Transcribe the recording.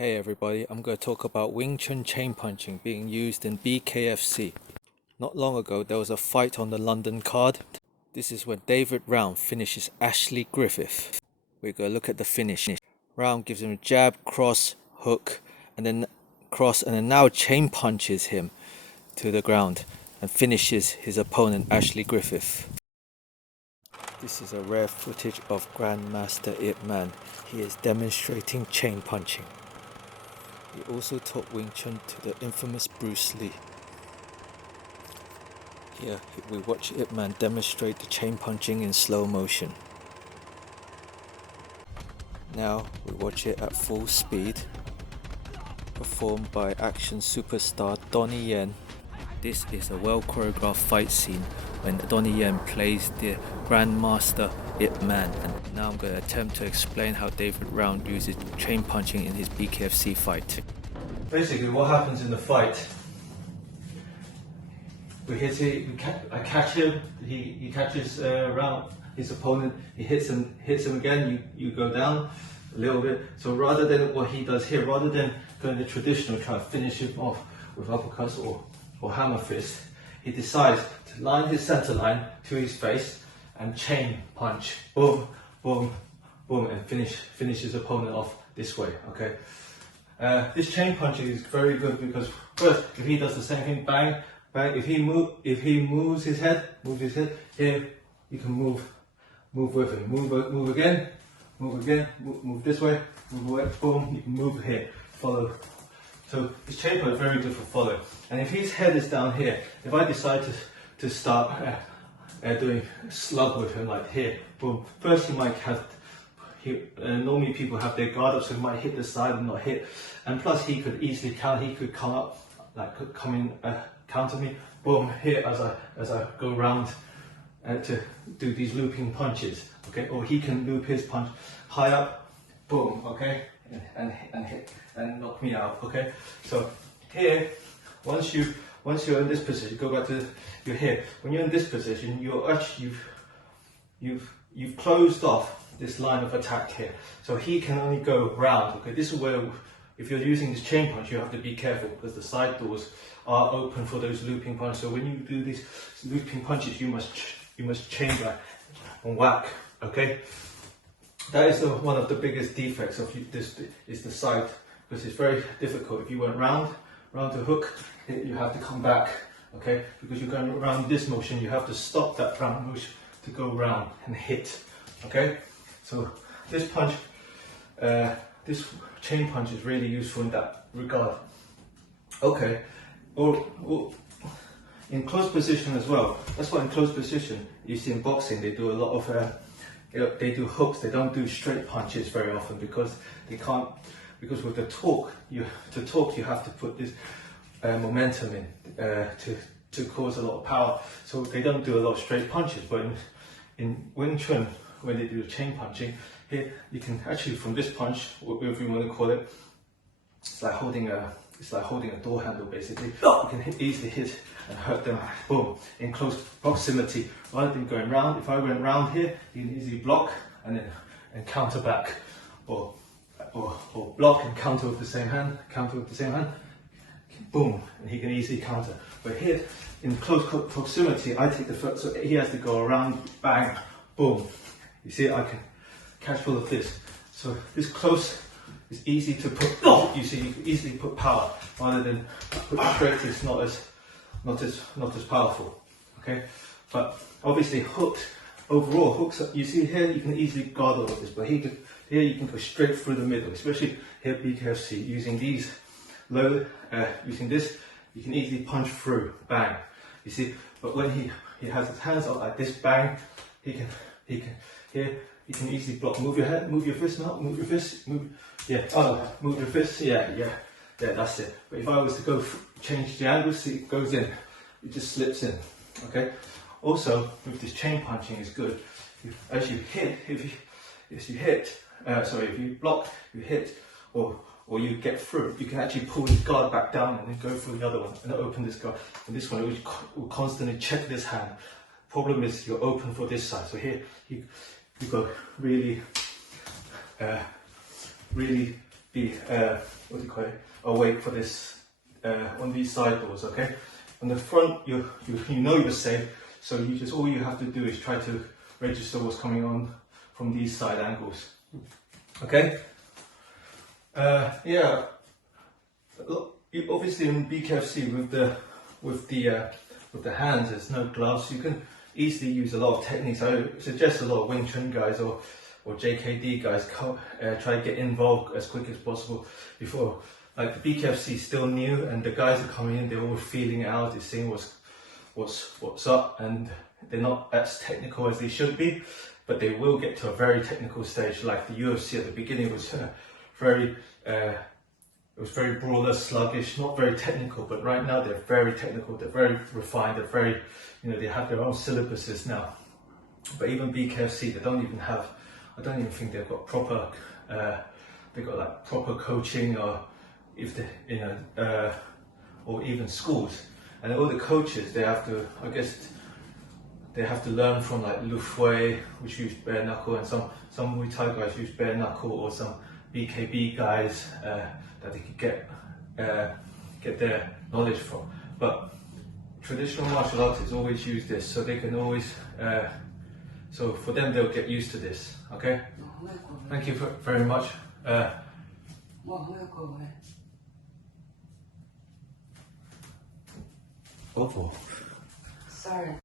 Hey everybody, I'm going to talk about Wing Chun chain punching being used in BKFC. Not long ago there was a fight on the London card. This is when David Round finishes Ashley Griffith. We're going to look at the finish. Round gives him a jab, cross, hook, and then cross, and then now chain punches him to the ground and finishes his opponent Ashley Griffith. This is a rare footage of Grandmaster Ip Man. He is demonstrating chain punching. He also taught Wing Chun to the infamous Bruce Lee. Here we watch Ip Man demonstrate the chain punching in slow motion. Now we watch it at full speed, performed by action superstar Donnie Yen. This is a well choreographed fight scene when Donnie Yen plays the Grandmaster Ip Man. And now I'm going to attempt to explain how David Round uses chain punching in his BKFC fight. Basically what happens in the fight, I catch him, he catches Round, his opponent, he hits him again, you go down a little bit. So rather than what he does here, rather than going the traditional, try to finish him off with uppercuts or hammer fist, he decides to line his center line to his face and chain punch, boom, boom, boom, and finish his opponent off this way. Okay. This chain punching is very good because first, if he does the same thing, bang, bang. If he moves his head, here you can move with him. Move again, move this way, move away, boom. You can move here, follow. So his chain punch is very good for follow. And if his head is down here, if I decide to start doing slug with him like here, boom. First he might have. Normally people have their guard up, so he might hit the side and not hit. And plus he could easily counter. He could come up, come in, counter me, boom, here as I go round to do these looping punches. Okay, or he can loop his punch high up, boom, okay, and hit and knock me out. Okay, so here, once you're in this position, go back to your here. When you're in this position, you're actually you've closed off this line of attack here, so he can only go round. Okay, this is where if you're using this chain punch, you have to be careful because the side doors are open for those looping punches. So when you do these looping punches, you must chain back and whack. Okay, that is one of the biggest defects of this is the side, because it's very difficult. If you went round to hook, you have to come back. Okay, because you're going around this motion, you have to stop that round motion to go round and hit. Okay, so this punch, this chain punch is really useful in that regard. Okay, or in close position as well. That's why in close position you see in boxing they do a lot of they do hooks. They don't do straight punches very often because they can't. Because with the torque, you have to put this momentum in to cause a lot of power. So they don't do a lot of straight punches. But in Wing Chun, when they do chain punching, here you can actually from this punch, whatever you want to call it, it's like holding a door handle basically. You can easily hit and hurt them, boom, in close proximity. Rather than going round, if I went round here, you can easily block and counter back, or block and counter with the same hand, boom, and he can easily counter. But here, in close proximity, I take the foot, so he has to go around, bang, boom. You see, I can catch full of this. So this close is easy to put. You see, you can easily put power rather than put straight. It's not as powerful. Okay, but obviously hooks. Overall, hooks. You see here, you can easily guard all of this, but here you can go straight through the middle. Especially here at BKFC, using these using this, you can easily punch through, bang. You see, but when he has his hands up like this, bang, he can here you can easily block. Move your head, move your fist now, move your fist, move your fist, yeah, that's it. But if I was to go change the angle, see it goes in, it just slips in. Okay. Also, with this chain punching is good. As you hit, if you block, you hit, or you get through, you can actually pull this guard back down and then go through the other one and open this guard. And this one will constantly check this hand. Problem is you're open for this side. So here you go really be what do you call it, awake for this on these side doors. Okay, on the front you know you're safe, so you just all you have to do is try to register what's coming on from these side angles. Okay. Yeah. Look, obviously in BKFC with the hands, there's no gloves. You can easily use a lot of techniques. I suggest a lot of Wing Chun guys or JKD guys try to get involved as quick as possible before. Like the BKFC is still new, and the guys are coming in. They're all feeling it out. They're seeing what's up, and they're not as technical as they should be. But they will get to a very technical stage. Like the UFC at the beginning was very. It was very brawler, sluggish, not very technical, but right now they're very technical, they're very refined, they're very, they have their own syllabuses now. But even BKFC, they don't even have, I don't even think they've got proper, they've got like proper coaching, or if they, or even schools. And all the coaches, they have to, I guess, they have to learn from like Lu Fui, which used bare knuckle, and some Muay Thai guys use bare knuckle, or some BKB guys that they could get their knowledge from. But traditional martial artists always use this, so they can always, so for them they'll get used to this. Okay. Thank you very much. Sorry.